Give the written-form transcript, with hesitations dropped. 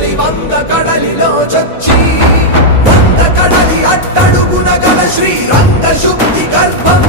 మరి వంద కడలిలో చొచ్చి వంద కడలి అట్టడుగున గల శ్రీరంగ శుద్ధి గర్భం